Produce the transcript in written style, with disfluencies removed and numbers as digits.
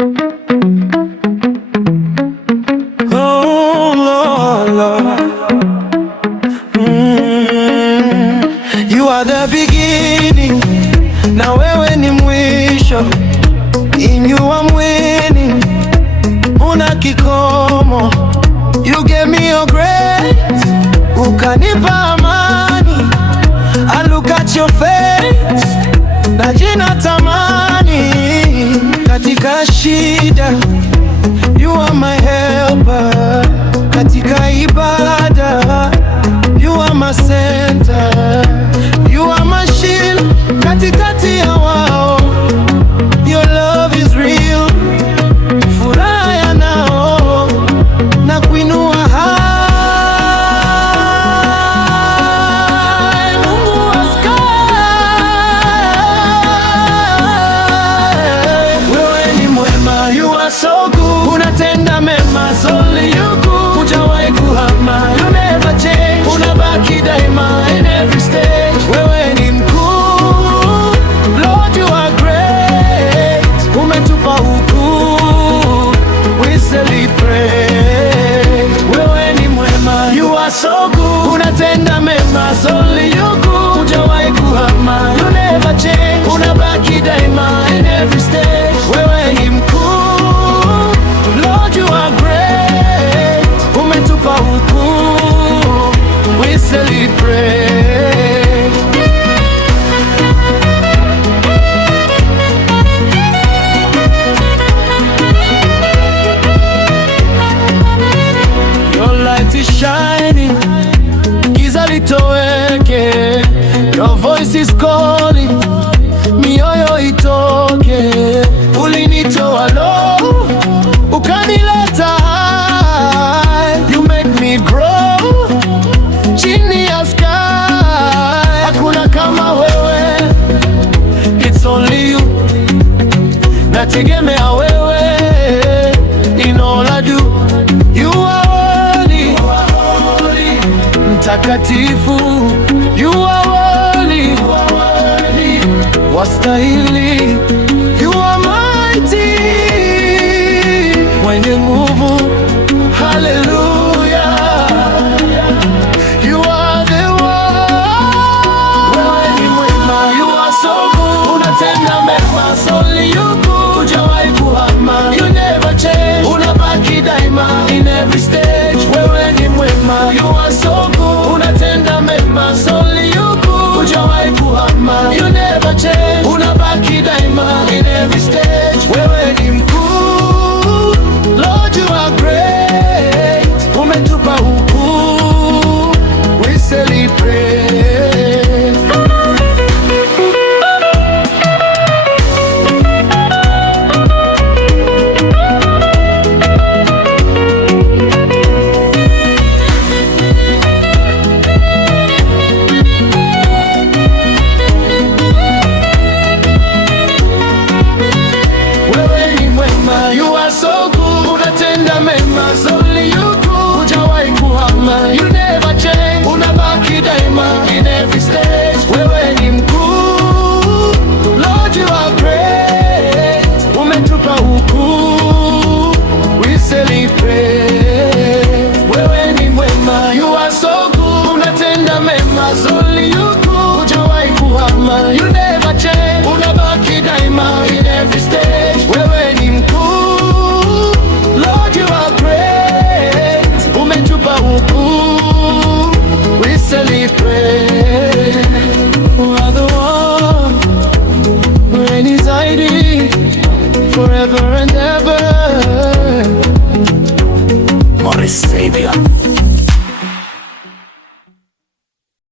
Oh Lord, Lord. You are the beginning, na wewe ni mwisho. In you I'm winning, una kikomo. You gave me your grace, ukanipa amani. I look at your face, najina tamani. Katika shida, you are my helper. Katika ibada, you are my center. You are my shield, katikati ya wao. Your love is real, furaha ya nao na kuinua high. Mungu wa sky, wewe ni mwema, you are so good. Unatenda mema, only you good. Hujawahi kuhama, you never change. Unabaki daima in every stage. Wewe ni mkuu, Lord you are great. Umetupa ukuu, we celebrate. Wewe ni mwema, you are so good. Unatenda mema, only you good. Hujawahi kuhama, you never change. Unabaki daima in every stage. Wewe ni mkuu, Lord you are great. Umetupa ukuu, we celebrate. Your light is shining, giza litoweke. Your voice is calling, mioyo itoke. Ulinitoa low, ukanileta high. You make me grow, chini ya sky. Hakuna kama wewe, it's only you. Nategemea wewe, in all I do. You are holy, mtakatifu. You are worthy, wastahili. You are mighty, mwenye nguvu.